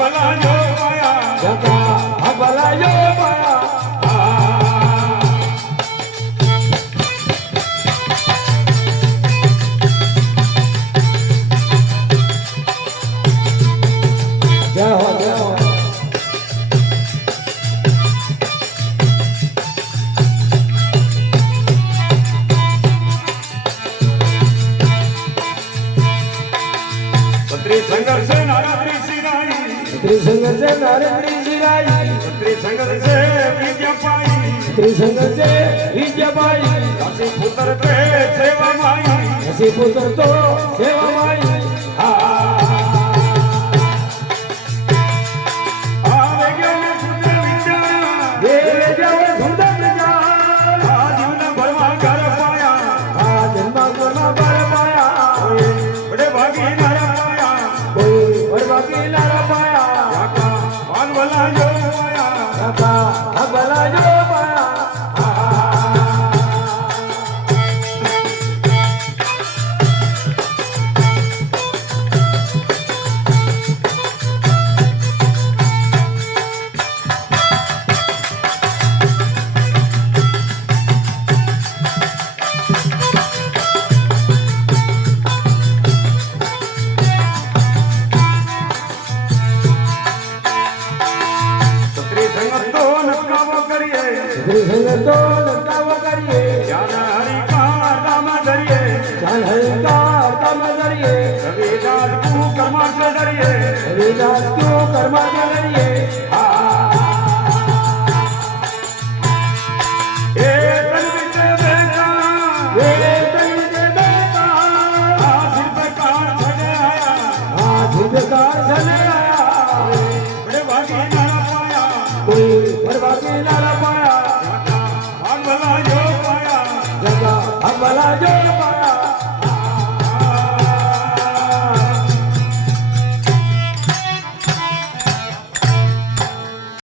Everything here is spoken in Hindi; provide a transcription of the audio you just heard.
भला जो पाया जगा भला जो पाया जय हो जय हो संघर्ष नारत्री शिराई त्रिसंघर्ष नारत्री शिराई त्रिसंघर्ष विद्या पाई त्रिसंघर्ष विद्या पाई काशी पुत्र ते सेवा माई काशी पुत्र तो सेवा माई भला जो पाया त्रिसंगतो नकावा करिए ज्ञान हरि का नाम धरिए ज्ञान हरि का नाम धरिए रविदास को कर्मा से डरिए रविदास को कर्मा से डरिए भला जो पाया